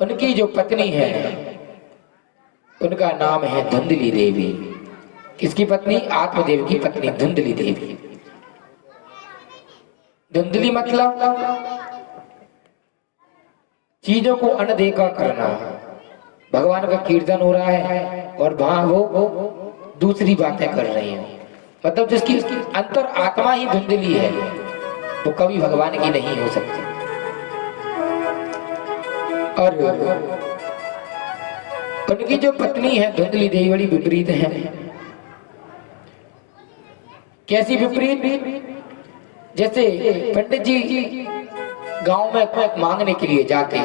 उनकी जो पत्नी है उनका नाम है धुंधली देवी। किसकी पत्नी? आत्मदेव की पत्नी धुंधली देवी। धुंधली मतलब चीजों को अनदेखा करना। भगवान का कीर्तन हो रहा है और वहां वो दूसरी बातें कर रही हैं। मतलब जिसकी अंतर आत्मा ही धुंधली है वो कभी भगवान की नहीं हो सकती। और उनकी जो पत्नी है धुंधली देवी बड़ी विपरीत है। कैसी विपरीत? जैसे पंडित जी गांव में मांगने के लिए जाते,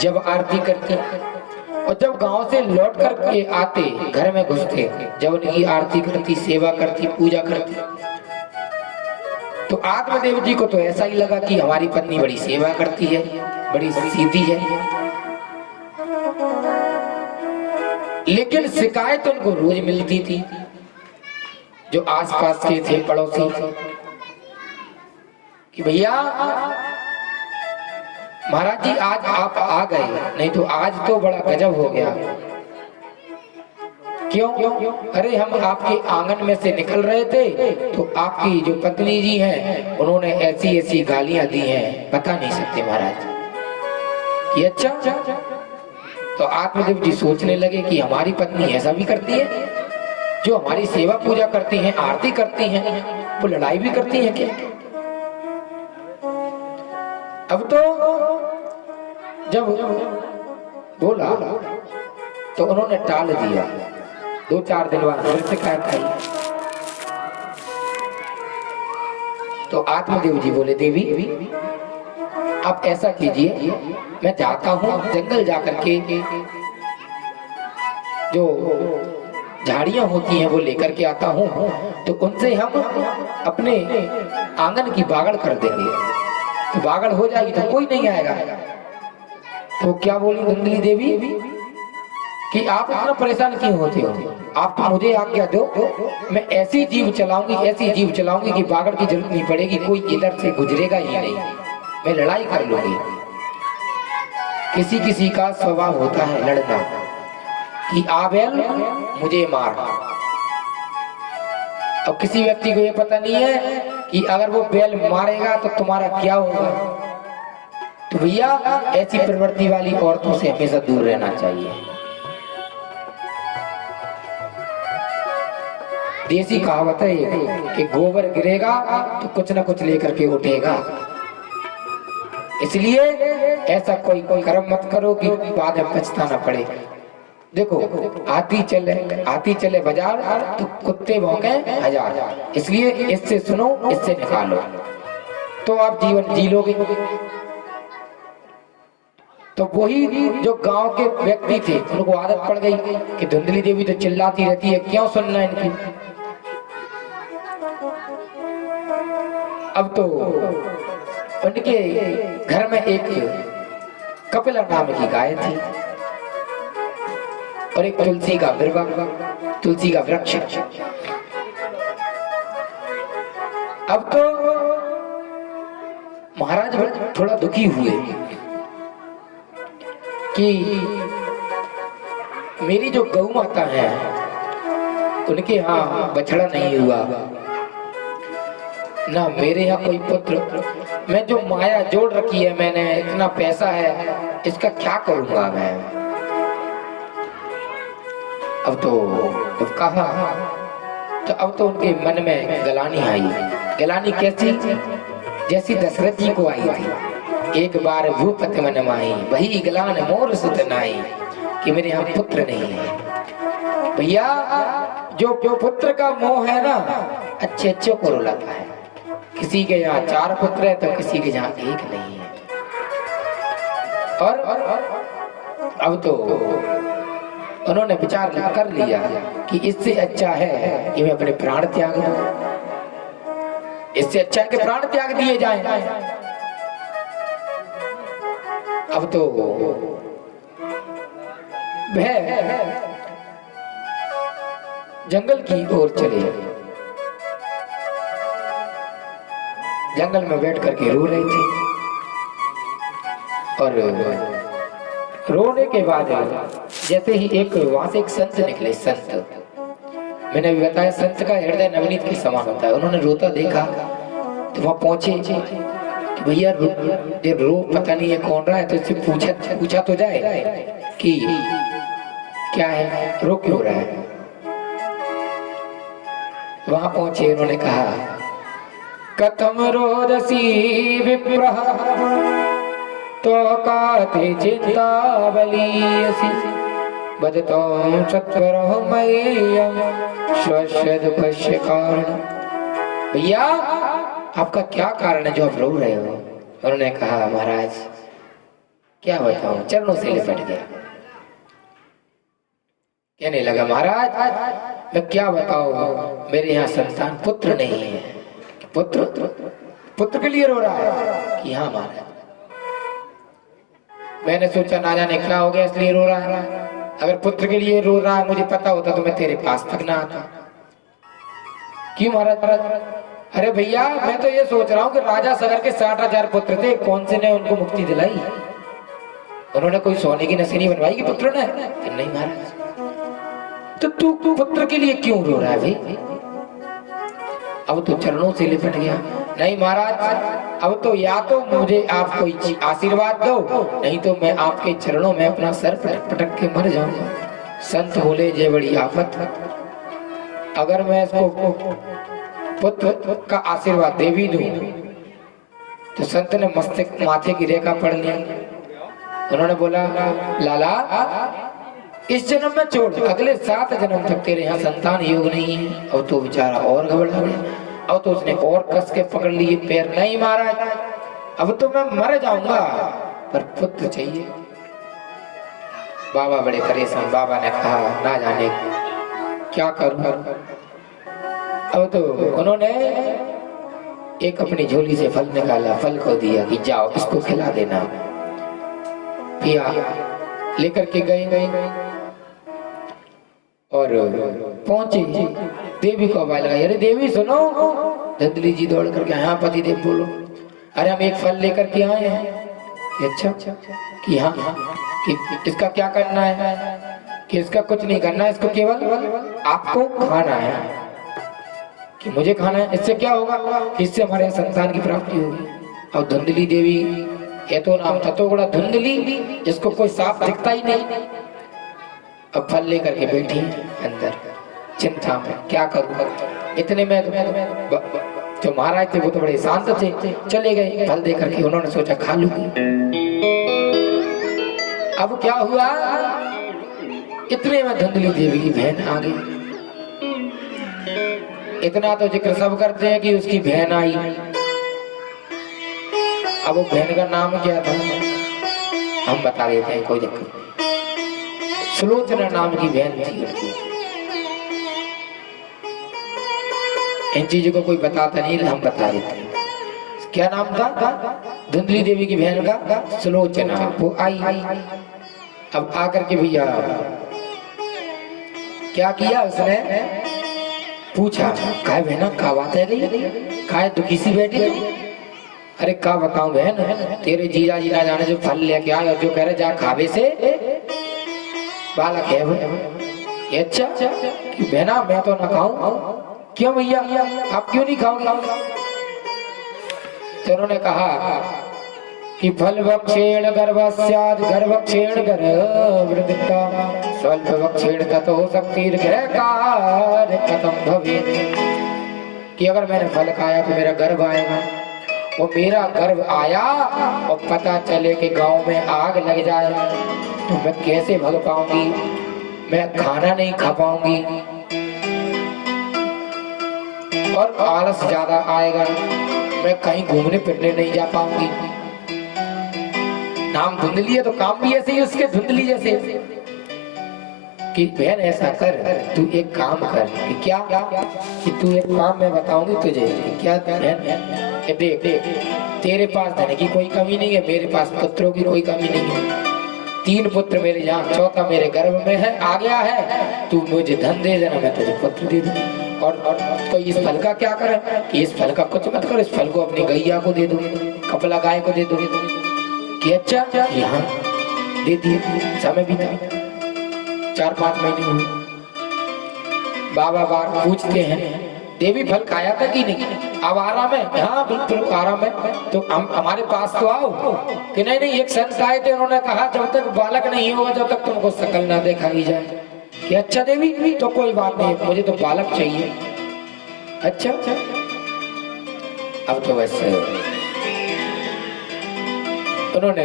जब आरती करते और जब गांव से लौट करके आते घर में घुसते, जब उनकी आरती करती, सेवा करती, पूजा करती, तो आत्मदेव जी को तो ऐसा ही लगा कि हमारी पत्नी बड़ी सेवा करती है, बड़ी सीधी है। लेकिन शिकायत उनको रोज मिलती थी जो आसपास के थे पड़ोसी कि भैया महाराज जी आज आप आ गए, नहीं तो आज तो बड़ा गजब हो गया। क्यों? अरे हम आपके आंगन में से निकल रहे थे तो आपकी जो पत्नी जी हैं उन्होंने ऐसी ऐसी गालियां दी हैं, बता नहीं सकते महाराज। ये अच्छा? तो आत्मदेव जी सोचने लगे कि हमारी पत्नी ऐसा भी करती है, जो हमारी सेवा पूजा करती हैं, आरती करती हैं, वो लड़ाई भी करती हैं क्या? अब तो जब बोला तो उन्होंने टाल दिया। 2-4 दिन बाद फिर शिकायत आई तो आत्मदेव जी बोले देवी आप ऐसा कीजिए, मैं जाता हूँ जंगल जाकर के जो झाड़ियां होती हैं वो लेकर के आता हूँ, तो उनसे हम अपने आंगन की बागड़ कर देंगे, तो बागड़ हो जाएगी तो कोई नहीं आएगा। तो क्या बोली धुंधली देवी कि आप इतना परेशान क्यों होते हो? आप तो मुझे आज्ञा दो, मैं ऐसी जीव चलाऊंगी कि बागड़ की जरूरत नहीं पड़ेगी, कोई इधर से गुजरेगा ही नहीं, मैं लड़ाई कर लूंगी। किसी किसी का स्वभाव होता है लड़ना कि आबेल मुझे मार। अब किसी व्यक्ति को ये पता नहीं है कि अगर वो बैल मारेगा तो तुम्हारा क्या होगा। तो भैया ऐसी प्रवृत्ति वाली औरतों से हमेशा दूर रहना चाहिए। देसी कहावत है कि गोबर गिरेगा तो कुछ ना कुछ लेकर के उठेगा, इसलिए ऐसा कोई कर्म मत करो कि बाद में पछताना पड़े। देखो आती चले बाजार तो कुत्ते भौंके हजार, इसलिए इससे सुनो, इससे निकालो तो आप जीवन जी लोगे। तो वही जो गांव के व्यक्ति थे उनको आदत पड़ गई कि धुंधली देवी तो चिल्लाती रहती है, क्यों सुनना इनकी। अब तो उनके घर में एक कपिला नाम की गाय थी और एक तुलसी का वृक्ष। अब तो महाराज थोड़ा दुखी हुए कि मेरी जो गौ माता है उनके यहाँ बछड़ा नहीं हुआ, ना मेरे यहाँ कोई पुत्र, मैं जो माया जोड़ रखी है मैंने, इतना पैसा है, इसका क्या करूंगा मैं। अब कहा तो अब तो उनके मन में गलानी आई। गलानी कैसी? जैसी दशरथ जी को आई थी, एक बार भूपति मन माई वही गलान मोर सुत नाई, कि मेरे यहाँ पुत्र नहीं है। भैया जो पुत्र का मोह है ना, अच्छे अच्छे को रुलाता है। किसी के यहाँ 4 पुत्र है तो किसी के यहाँ 1 नहीं है। और अब तो उन्होंने विचार कर लिया कि इससे अच्छा है कि मैं अपने प्राण त्याग दूं, इससे अच्छा है कि प्राण त्याग दिए जाएं। अब तो वह जंगल की ओर चले, जंगल में बैठ करके रो रही थी और रोने के बाद जैसे ही एक वहां से एक संत निकले। संत, मैंने अभी बताया संत का हृदय नवनीत के समान होता है। उन्होंने रोता देखा तो वहां पहुंचे कि भैया रो पता नहीं है कौन रहा है, तो इससे पूछा तो जाए कि क्या है, रो क्यों रहा है। वहां पहुंचे, उन्होंने कहा कथम रोदसी विप्रः तो काते चिंता बलीयसी बदतो सत्वरह मय्यम स्वस्य दुःखस्य कारण। भैया आपका क्या कारण है जो आप रो रहे हो। उन्होंने कहा महाराज क्या बताऊं, चरणों से लिपट गया। कहने लगा महाराज मैं क्या बताऊं, मेरे यहाँ संतान पुत्र नहीं है। पुत्र के लिए रो रहा है कि हाँ महाराज। मैंने सोचा ना जाने क्या हो गया इसलिए रो रहा है। अगर पुत्र के लिए रो रहा है मुझे पता होता तो मैं तेरे पास तक ना आता। क्यों महाराज? अरे भैया मैं तो ये सोच रहा हूँ कि राजा सगर के 60,000 पुत्र थे, कौन से ने उनको मुक्ति दिलाई? उन्होंने कोई सोने की नसीनी बनवाई कि पुत्र ने? नहीं महाराज। तो तू पुत्र के लिए क्यों रो रहा है भाई? अब तो चरणों से लिपट गया। नहीं महाराज अब तो या तो मुझे आप कोई आशीर्वाद दो, नहीं तो मैं आपके चरणों में अपना सर पटक के मर जाऊंगा। संत बोले जे बड़ी आफत, अगर मैं इसको पुत्र का आशीर्वाद दे भी दूं तो संत ने मस्तक माथे की रेखा पढ़ ली। उन्होंने बोला लाला इस जन्म में छोड़, अगले 7 जन्म तक तेरे यहाँ संतान योग नहीं है। अब तो बेचारा और घबरा गया। अब तो उसने और कस के पकड़ लिए पैर। नहीं महाराज अब तो मैं मर जाऊंगा पर पुत्र चाहिए। बाबा बड़े परेशान। बाबा ने कहा ना जाने क्या करूं। अब तो उन्होंने एक अपनी झोली से फल निकाला, फल को दिया कि जाओ इसको खिला देना। पिया लेकर के गए और पहुंचे। देवी को आवाज लगाई, अरे देवी सुनो। धंधली जी दौड़ करके हाँ पति देव बोलो। अरे हम एक फल लेकर के आए हैं। अच्छा कि हाँ कि इसका क्या करना है? कि इसका कुछ नहीं करना है, इसको केवल आपको खाना है। कि मुझे खाना है, इससे क्या होगा? इससे हमारे संतान की प्राप्ति होगी। और धुंधली देवी ये तो नाम था तो बड़ा धुंधली, जिसको कोई साफ दिखता ही नहीं। अब फल लेकर के बैठी अंदर चिंता में, क्या करूं? इतने में जो महाराज थे वो तो बड़े शांत थे, चले गए फल दे करके। उन्होंने सोचा खा लूंगी। अब क्या हुआ, इतने में धुंधली देवी की बहन आ गई। इतना तो जिक्र सब करते हैं कि उसकी बहन आई। अब वो बहन का नाम क्या था हम बता देते हैं, कोई दिक्कत नहीं। सुलोचना नाम की बहन थी उनकी। इन चीजों को कोई बताता नहीं, हम बता देते हैं। क्या नाम था धुंधली देवी की बहन का? सुलोचना। वो आई। अब आकर के भैया क्या किया उसने? पूछा का बहना का बात है गई, का दुखी सी बैठी है? अरे का बताऊं बहन, तेरे जीजा जी ना जाने जो फल लेके आए और जो कह रहे जा खावे से बालक है वो। अच्छा कि बहना मैं तो ना खाऊं। क्यों भैया आप क्यों नहीं खाओगे? तो उन्होंने कहा कि फल भक्षेण गर्भस्याद गर्भक्षेण गर्भवृद्धता स्वल्प भक्षेण ततो शक्तिर्ग्रह कार्य कथम भवेत्। कि अगर मैंने फल खाया तो मेरा गर्भ आएगा, और मेरा गर्भ आया और पता चले कि गांव में आग लग जाए तो मैं कैसे भग पाऊंगी? मैं खाना नहीं खा पाऊंगी और आलस ज्यादा आएगा, मैं कहीं घूमने फिरने नहीं जा पाऊंगी। नाम धुंधली है तो काम भी ऐसे ही उसके धुंधली जैसे। कि बहन ऐसा कर, तू एक काम कर। कि क्या? कि तू एक काम मैं बताऊंगी तुझे। क्या बहन? देख तेरे पास धन की कोई कमी नहीं है, मेरे पास पुत्रों की कोई कमी नहीं है। 3 पुत्र मेरे यहाँ, चौथा मेरे गर्भ में है, आ गया है। तू मुझे धन दे देना, मैं तुझे पुत्र दे दूँ। और तो इस फल का क्या करे? कि इस फल का कुछ मत कर, इस फल को अपनी गैया को दे दो, कपला गाय को दे दो। कि अच्छा यहाँ दे दिए। समय बीता 4-5 महीने हुए। बाबा बार पूछते हैं देवी फल खाया था कि नहीं? अब आराम है? हाँ बिल्कुल आराम है। तो हम हमारे पास तो आओ। कि नहीं नहीं, एक संत आए थे, उन्होंने कहा जब तक बालक नहीं होगा जब तक तुमको शकल ना दिखाई जाए। कि अच्छा देवी, तो कोई बात नहीं, मुझे तो बालक चाहिए। अच्छा, अब तो बस उन्होंने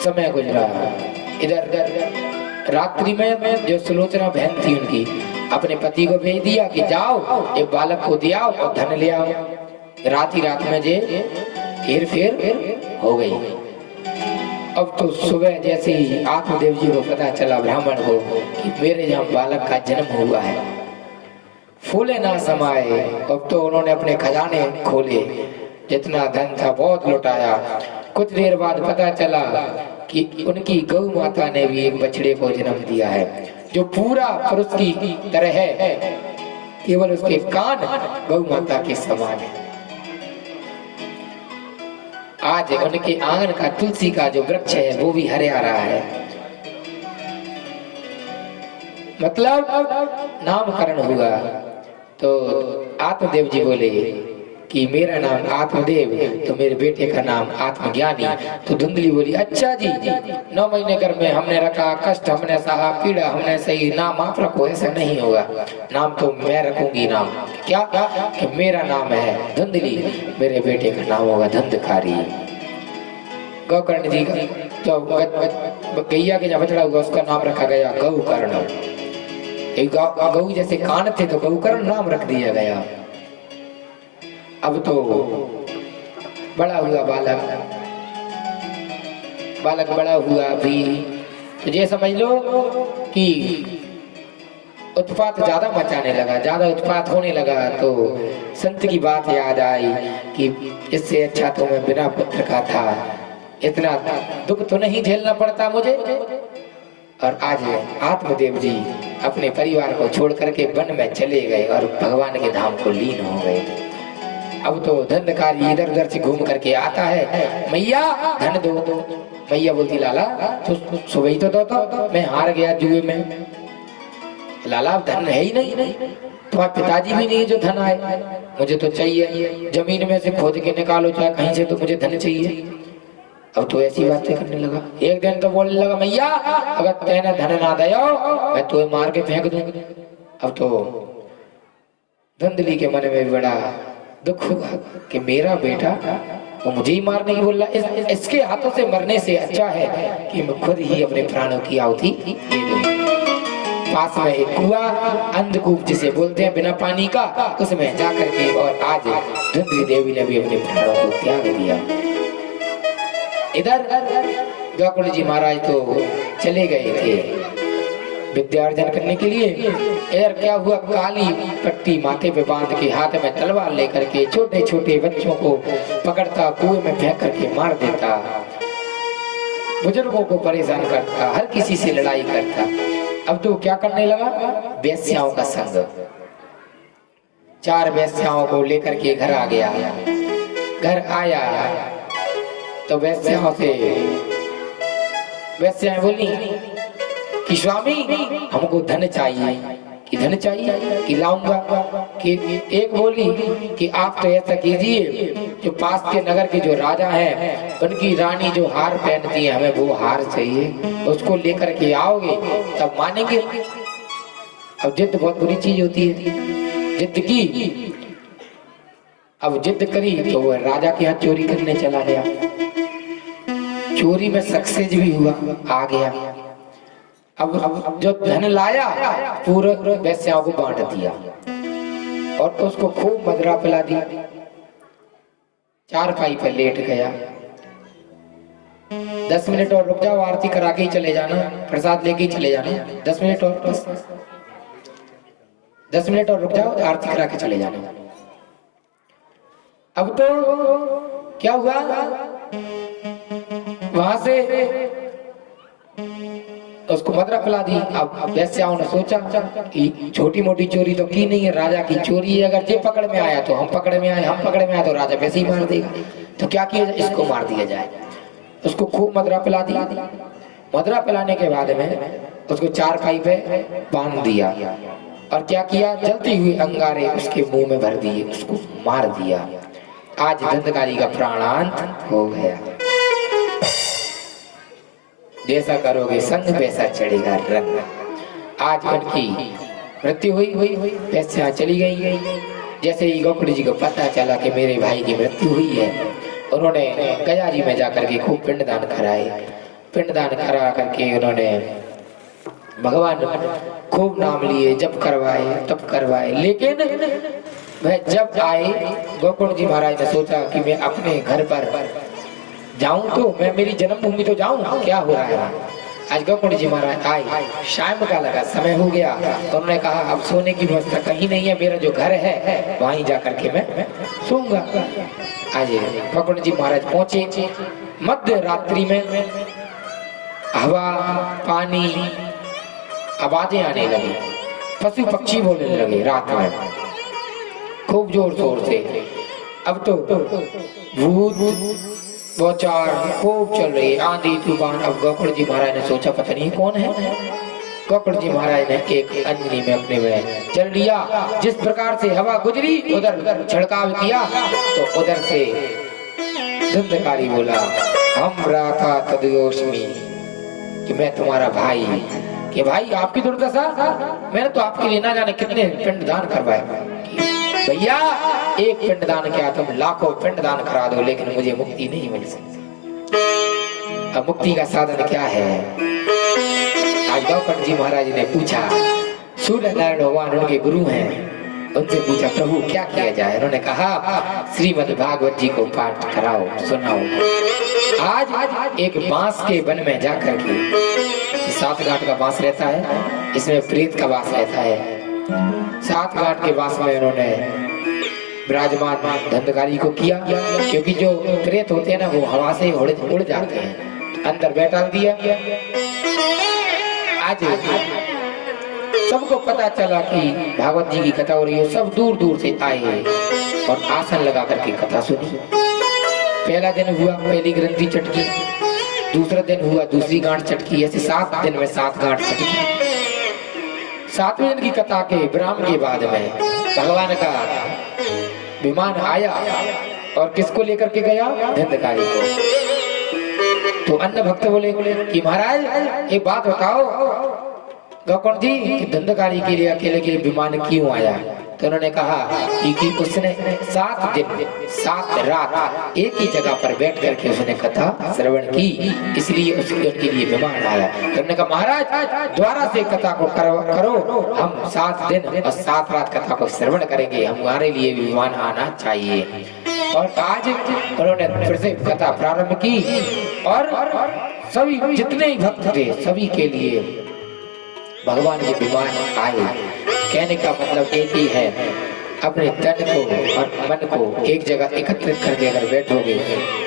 समय गुजरा। इधर रात्रि में जो सुलोचना बहन थी उनकी, अपने पति को भेज दिया कि जाओ एक बालक को दिया और धन ले आओ। रात ही रात में जे हेर फेर हो गई। अब तो सुबह जैसे ही आत्मदेव जी को पता चला ब्राह्मण को कि मेरे यहाँ बालक का जन्म हुआ है, फूले ना समाये। अब तो उन्होंने अपने खजाने खोले, जितना धन था बहुत लुटाया। कुछ देर बाद पता चला कि उनकी गौ माता ने भी एक बछड़े को जन्म दिया है, जो पूरा पुरुष की तरह है, केवल उसके कान गौ माता के समान है। आज उनके आंगन का तुलसी का जो वृक्ष है वो भी हरिया रहा है। मतलब नामकरण हुआ। तो आत्मदेव जी बोले कि मेरा नाम आत्मदेव, तो मेरे बेटे का नाम आत्मज्ञानी। तो धुंधली बोली अच्छा जी, 9 महीने घर में हमने रखा, कष्ट हमने सहा, पीड़ा हमने सही, नाम आप रखो। ऐसा नहीं होगा, नाम तो मैं रखूंगी। नाम क्या? कि मेरा नाम है धुंधली, मेरे बेटे का नाम होगा धुंधकारी। गौकर्ण जी का तो गैया के जब बछड़ा हुआ उसका नाम रखा गया गौकर्ण। गौ जैसे कान थे तो गौकर्ण नाम रख दिया गया। अब तो बड़ा हुआ बालक बड़ा हुआ भी, तो ये समझ लो कि उत्पात ज्यादा मचाने लगा, ज्यादा उत्पात होने लगा। तो संत की बात याद आई कि इससे अच्छा तो मैं बिना पुत्र का था, इतना दुख तो नहीं झेलना पड़ता मुझे। और आज आत्मदेव जी अपने परिवार को छोड़ करके वन में चले गए और भगवान के धाम को लीन हो गए। अब तो धंधकारी इधर उधर से घूम करके आता है, मैया धन दो। मैया बोलती लाला तो सुबह ही तो दो, मैं हार गया जुए में। लाला धन है ही नहीं, तुम्हारे पिताजी भी नहीं जो धन आए, मुझे तो चाहिए, जमीन में से खोद के निकालो चाहे कहीं से, तो मुझे धन चाहिए। अब तो ऐसी बातें करने लगा। एक दिन तो बोलने लगा मैया अगर तेने धन ना दयो मैं तुम्हें मार के फेंक दूं। अब तो धुंधली के मन में बड़ा दुख हुआ कि मेरा बेटा वो मुझे ही मारने की बोल रहा है, इसके हाथों से मरने से अच्छा है कि मैं खुद ही अपने प्राणों की आहुति दे दूं। पास में एक कुआं, अंधकूप जिसे बोलते हैं बिना पानी का, उसमें जाकर के और आज धुंधली देवी ने भी अपने प्राणों को त्याग दिया। इधर गौकुल जी महाराज तो चले गए थे विद्यार्जन करने के लिए। इधर क्या हुआ, काली पट्टी माथे पे बांध के हाथ में तलवार लेकर के छोटे छोटे बच्चों को पकड़ता, कुएं में फेंक करके मार देता, बुजुर्गों को परेशान करता, हर किसी से लड़ाई करता। अब तो क्या करने लगा, वेश्याओं का संग। 4 वेश्याओं को लेकर के घर आ गया। घर आया तो वेश्याओं बोली कि स्वामी हमको धन चाहिए, कि धन चाहिए कि लाऊंगा। कि एक बोली कि आप तो ऐसा कीजिए, जो पास के नगर के जो राजा हैं उनकी रानी जो हार पहनती है हमें वो हार चाहिए, उसको लेकर के आओगे तब मानेंगे। अब जिद बहुत बुरी चीज होती है, जिद की। अब जिद करी तो वो राजा के यहाँ चोरी करने चला गया। चोरी में सक्सेस भी हुआ, आ गया। अब जो धन लाया पूरे वेश्याओं को बांट दिया और उसको खूब मदरा पिला दी। 4 पे लेट गया। 10 मिनट और रुक जाओ, आरती करा के ही चले जाना, प्रसाद लेके ही चले जाना। 10 मिनट और, बस 10 मिनट और रुक जाओ, आरती करा के चले जाना। अब तो क्या हुआ, वहां से उसको मदरा पिला दी। अब वैश्याओं ने सोचा कि छोटी मोटी चोरी तो की नहीं है, राजा की चोरी है, अगर ये पकड़ में आया तो हम पकड़ में आए, हम पकड़ में आए तो राजा वैसे ही मार देगा, तो क्या किया जाए, इसको मार दिया जाए। उसको खूब मदरा पिला दी। मदरा पिलाने के बाद में उसको चारपाई पे बांध दिया और क्या किया, जलती हुई अंगारे उसके मुंह में भर दिए, उसको मार दिया। आज धंधकारी का प्राणांत हो गया। जैसा करोगे संग वैसा चढ़ेगा रंग। आज उनकी मृत्यु हुई, वैसे चली गई। जैसे ही गोकुल जी को पता चला कि मेरे भाई की मृत्यु हुई है, उन्होंने गया जी में जाकर के खूब पिंडदान कराए। पिंडदान करा करके उन्होंने भगवान खूब नाम लिए, जप करवाए, तप करवाए। लेकिन वह जब आए, गोकुल जी महाराज ने सोचा कि मैं अपने घर पर जाऊं तो मैं मेरी जन्मभूमि तो जाऊं, क्या हो रहा है। आज गोकुल जी महाराज आए, शाम का लगा समय हो गया, तो उन्होंने कहा अब सोने की व्यवस्था कहीं नहीं है, मेरा जो घर है वहीं जाकर के मैं सोऊंगा। आज गोकुल जी महाराज पहुंचे। मध्य रात्रि में हवा पानी आवाजें आने लगी, पशु पक्षी बोलने लगे रात में खूब जोर शोर से। अब तो भूत बौछार खूब चल रही, आंधी तूफान। अब गोकुल जी महाराज ने सोचा पता नहीं कौन है। गोकुल जी महाराज ने एक अंजनी में अपने में चल लिया, जिस प्रकार से हवा गुजरी उधर छिड़काव किया, तो उधर से धंधकारी बोला हम राखा तदयोस्मी, कि मैं तुम्हारा भाई, कि भाई आपकी दुर्दशा, मैंने तो आपके लिए ना जाने कितने पिंडदान करवाए, भैया एक पिंडदान क्या तुम लाखों पिंडदान करा दो, लेकिन मुझे मुक्ति नहीं मिल सकती। अब मुक्ति का साधन क्या है। आज गोकुल जी महाराज ने पूछा, सूर्य नारायण भगवान उनके गुरु हैं, उनसे पूछा प्रभु क्या किया जाए। उन्होंने कहा श्रीमद् भागवत जी को पाठ कराओ, सुनाओ। आज एक बांस के वन में जाकर के, 7 गांठ का बांस रहता है, इसमें प्रेत का वास रहता है। 7 गांठ के वास में उन्होंने विराजमान धंधकारी को किया, क्योंकि जो प्रेत होते हैं ना वो हवा से उड़ जाते हैं, अंदर बैठा दिया। आज सबको पता चला कि भागवत जी की कथा हो रही है, सब दूर दूर से आए और आसन लगा करके कथा सुनी। पहला दिन हुआ पहली ग्रंथि चटकी, दूसरा दिन हुआ दूसरी गांठ चटकी, ऐसे 7 दिन में 7 गांठ चटकी। 7वें दिन की कथा के विराम के बाद में भगवान का विमान आया और किसको लेकर के गया, धंधकारी को। तो अन्य भक्त बोले कि महाराज एक बात बताओ गोकुल जी, कि धंधकारी के लिए अकेले के लिए विमान क्यों आया। तो उन्होंने कहा कि उसने 7 दिन 7 रात एक ही जगह पर बैठ करके उसने कथा श्रवण की, इसलिए उनके लिए विमान आया। तो उन्होंने कहा महाराज द्वारा से कथा को करो, हम 7 दिन और 7 रात कथा को श्रवण करेंगे, हमारे लिए विमान आना चाहिए। और आज उन्होंने फिर से कथा प्रारंभ की और सभी जितने ही भक्त थे सभी के लिए भगवान के विमान आए। कहने का मतलब एक ही है, अपने तन को और मन को एक जगह एकत्रित करके अगर बैठोगे,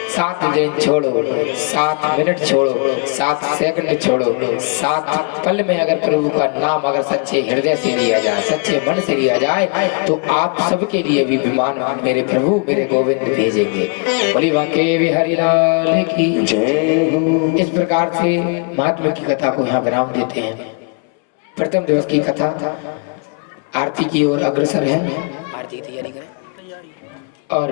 7 दिन छोड़ो, 7 मिनट छोड़ो, 7 सेकंड छोड़ो, 7 पल में अगर प्रभु का नाम अगर सच्चे हृदय से लिया जाए, सच्चे मन से लिया जाए, तो आप सबके लिए भी विमान मेरे प्रभु मेरे गोविंद भेजेंगे। बोली वाके बिहारी लाल की जय। इस प्रकार से महात्मा की कथा को यहाँ विराम देते हैं। प्रथम दिवस की कथा आरती की ओर अग्रसर है। आरती की तैयारी करें। और